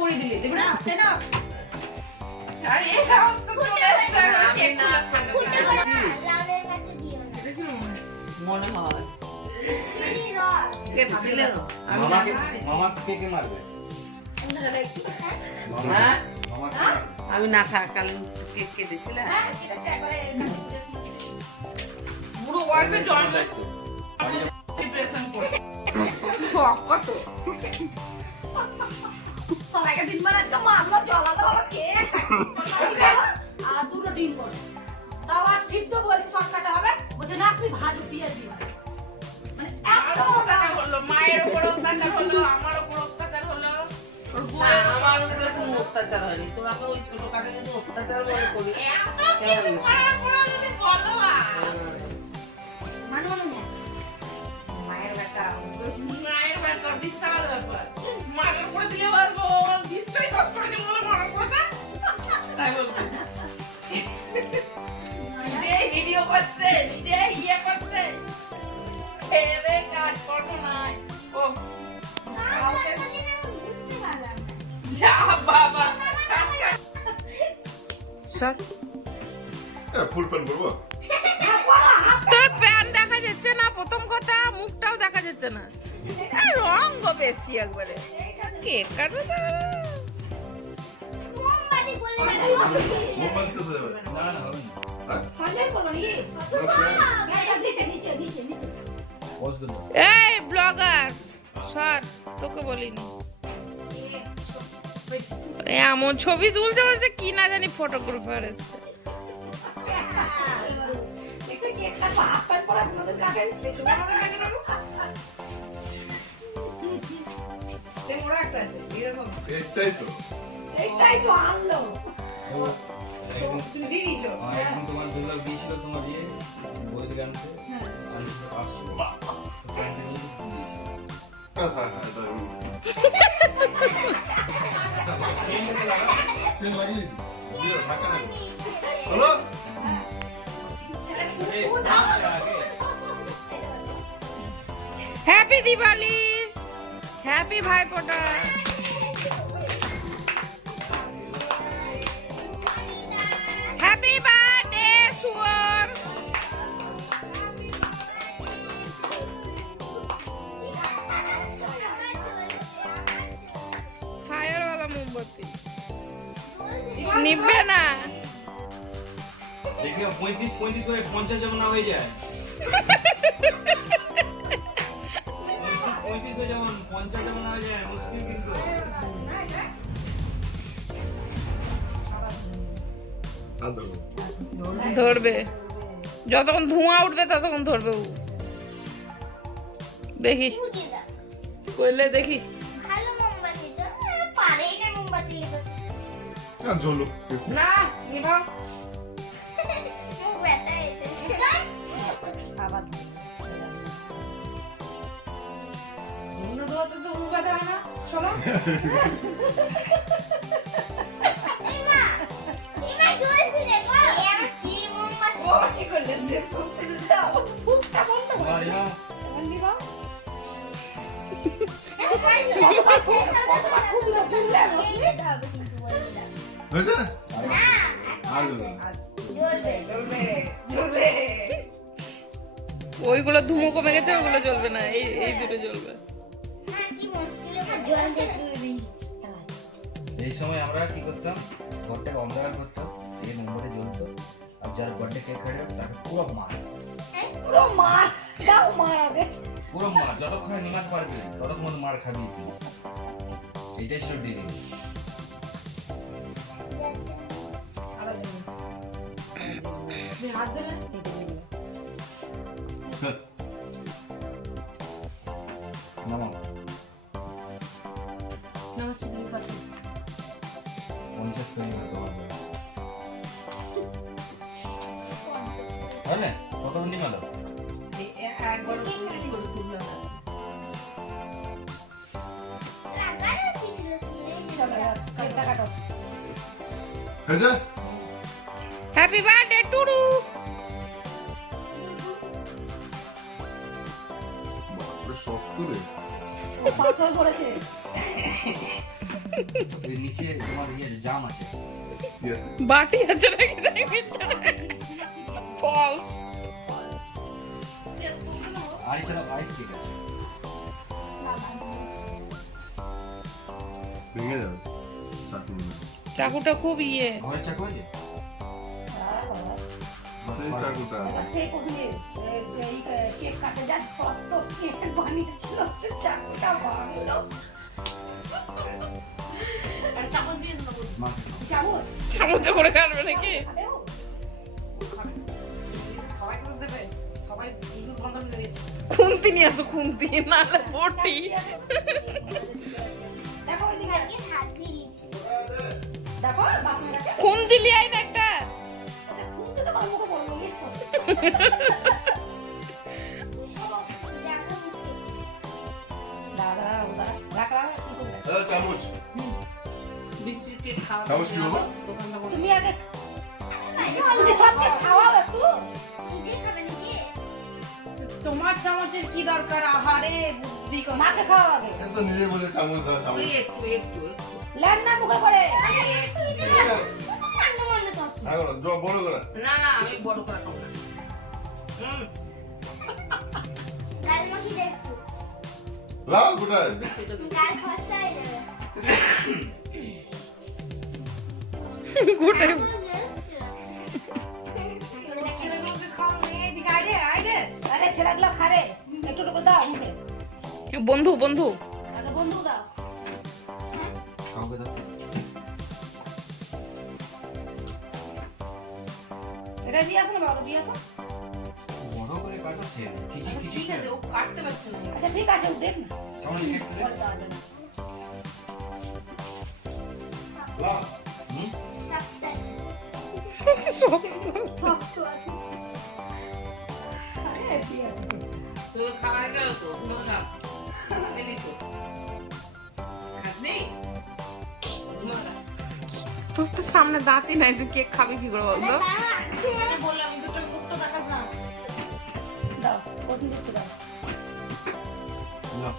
করে দিলে। দেবে না না আরে দাও তো চলে এসেছে আমি কেক না মনে হয়। আমি না মামা কে কে মারবে? হ্যাঁ? মামা কে মারবে? আমি না থাকাকালীন কেক কেটেছিলাম। হ্যাঁ বয়সে ডিপ্রেশন করে শখ কত? সবাইকে দিন মানে আজকে মারলো জ্বালালো কে আর দুটো ডিম করে। তাও আর সিদ্ধ বলছে শর্টকাটে হবে। বলছে না আপনি ভাজু পেঁয়াজ দিয়ে মানে এত অত্যাচার হলো মায়ের উপর অত্যাচার হলো আমার উপর অত্যাচার হলো। ওর না বউয়ের আমার উপরে কোনো অত্যাচার হয়নি। তোরা তো ওই ছোটখাটো কিন্তু অত্যাচার মনে করি এত কিছু করার পরে যদি বলো আর। মানে মানে। মায়ের বেটা মায়ের ব্যাপার বিশাল ব্যাপার। মার্ডার করে দিলে বলব নিশ্চয়ই কত করে বলে মার্ডার করেছে। তাই বলব। নিজে ভিডিও করছে নিজে ইয়ে করছে। খেয়ে দে কাজ করব নাই। ও। কাউকে বুঝতে পারলাম না। যা বাবা সব ফুল প্যান্ট দেখা যাচ্ছে না, প্রথম কথা মুখটাও দেখা যাচ্ছে না। রং গো বেশি একবারে। কেক কাটবে এই ব্লগার সর, তোকে বলিনি। এমন ছবি তুলতে বলছে কি না জানি ফটোগ্রাফার এসছে। এটাই তো এইটাই তো আনলো তুমি দিয়ে দিয়েছ একদিন তোমার দুর্গা দিয়েছিল তোমার ইয়ে বইতে গানতে আমি happy Diwali happy Bhaiphonta happy birthday সুয়র fire वाला মোমবাতি। নিবে না। দেখি পঁয়ত্রিশ পঁয়ত্রিশ করে পঞ্চাশ যেমন না হয়ে যায়। যেমন পঞ্চাশ যেমন না হয়ে যায় মুশকিল কিন্তু ধরবে। যতক্ষণ ধোঁয়া উঠবে ততক্ষণ ধরবে ও। দেখি। করলে দেখি। না হয়েছে? না আর ওইগুলো ধুমো কমে গেছে ওগুলো জ্বলবে না। এই এই দুটো জ্বলবে। এই সময় আমরা কি করতাম? ঘরটাকে অন্ধকার করতাম এই নম্বরে জ্বলতো আর যার বার্থডে কেক খাবে তাকে পুরো মার। পুরো মার? দাও মার আগে। পুরো মার যতক্ষণ নিমাত পারবি ততক্ষণ মার খাবি। এটাই ছিল ডিলিং শেষ নামা লাগানো কি ছিল তুমি কেকটা কাটো হয়েছে হ্যাপি বার্থডে টুডু বাপরে শক্ত রে পাথর পড়েছে নিচে তোমার ইয়ে জাম আছে. বাটি আছে নাকি তাই ভিতরে? ফলস আর এছাড়া আইস ঠিক আছে। ভেঙে যাবে। চাকুটা খুব ইয়ে। ঘরের চাকু আছে? সেই চাকুটা আছে। সে কোথায় এই কেক কাটে যা সত্য কেক বানিয়েছিল চাকুটা ভাঙলো আর চামচ দিয়েছিল চামচ চামচে করে খাবে নাকি? সবাই করে দেবে সবাই দুধ বন্ধ করে দিয়েছে খুন্তি নিয়ে আসো খুন্তি নাহলে বটি দেখো না চামচ। বৃষ্টির খাওয়া চামচ কি হলো? তুমি আগে তুমি সবকে খাওয়াও একটু তোমার চামচের কি দরকার? আহারে বুদ্ধি কম মাকে খাওয়াও আগে তো নিজে বলে চামচ দাও চামচ। একটু একটু না মুখে করে একটু হ্যাঁ বড় করে। না না আমি বড় করে খাব না। লাও কোথায়? মুখে বন্ধু বন্ধু। বন্ধু দাও। এটা দিয়ে আসো না বাবা দিয়ে আসো। আচ্ছা, ঠিক আছে ও কাটতে পারছে না। আচ্ছা ঠিক আছে ও দেখ না। কেমন গেল তো। গা। তোর তো সামনে দাঁতই নাই তুই কেক খাবি কি করে বলতো? বললাম দাও পছন্দ দাও নাও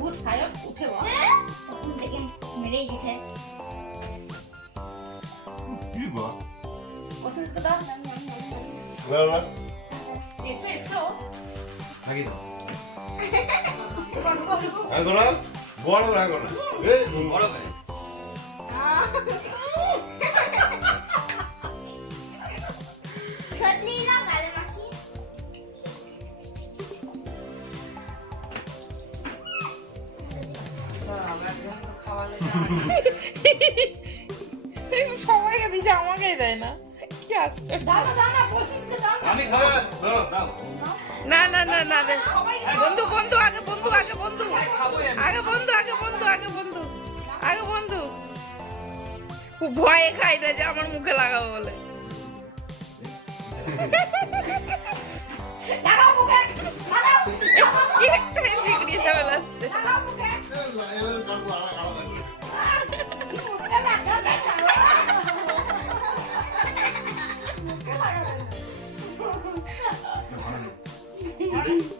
উঠ সায়ন উঠে বল কি বা পছন্দ দাও লাও লাও এসো এসো লাগিয়ে দাও হ্যাঁ করো বড় হ্যাঁ করো এই বড় করে বাবা, একদম তো খাওয়া লাগে সবাইকে দিচ্ছে আমাকেই দেয় না কি আশ্চর্য দাও না পছন্দ দাও না। খাব। হ্যাঁ না না না না। বন্ধু বন্ধু আগে বন্ধু আগে বন্ধু। আগে বন্ধু আগে বন্ধু আগে বন্ধু। আগে বন্ধু। খুব ভয়ে খাই না যে আমার মুখে লাগাবো বলে। লাগাও মুখে লাগাও। কেকটাই বিগড়ে যাবে লাস্টে লাগাও মুখে। এবার কাটবো আলাদা আলাদা করে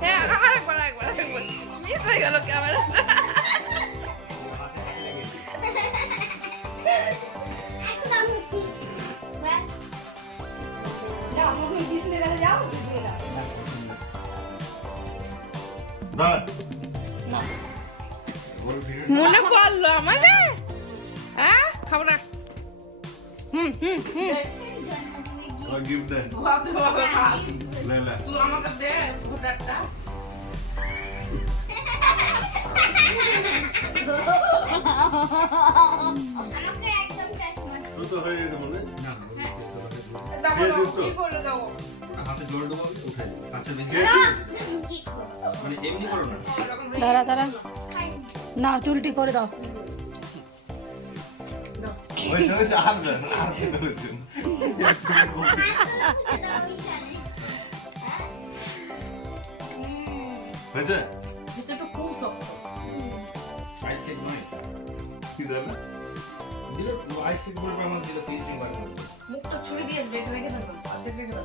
হ্যাঁ আরেকবার আরেকবার আরেকবার। মিস গেল ক্যামেরাটা মনে পড়ল আমাদের? হ্যাঁ? খাব না। হুম হুম হুম। দে তুই আমাকে দে ভোটারটা তো হয়ে গেছে মনে না দাও খেয়েছিস তো? কি করে দাও হাতে জল দেবো উঠে আচ্ছা মানে এমনি করো না দাঁড়া দাঁড়া না চুলটি করে দাও হয়েছে হয়েছে আর আর খেতে হচ্ছে হয়েছে? ভিতরটা খুব শক্ত আইস কেক নয়। কি দেবে? দিল আইস কেক বলবে আমার দিল ফ্রিজিং বার মুখটা ছুরি দিয়ে রেখে রেখে দাও অর্ধেক রেখে দাও।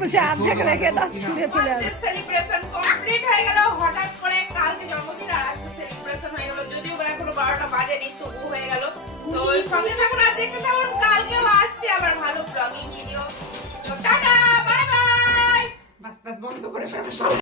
বলছে অর্ধেক রেখে দাও ছুঁড়ে ফেলে সেলিব্রেশন কমপ্লিট হয়ে গেল। হঠাৎ করে কালকে জন্মদিন আর আজকে সেলিব্রেশন হয়ে গেল। যদিও বা এখনও বারোটা বাজেনি তবু হয়ে গেল। তো সঙ্গে থাকুন আর দেখতে থাকুন। কালকেও আসছে আবার ভালো ব্লগিং ভিডিও তো টাটা বাই বাই বাস বাস বন্ধ করে ফেলো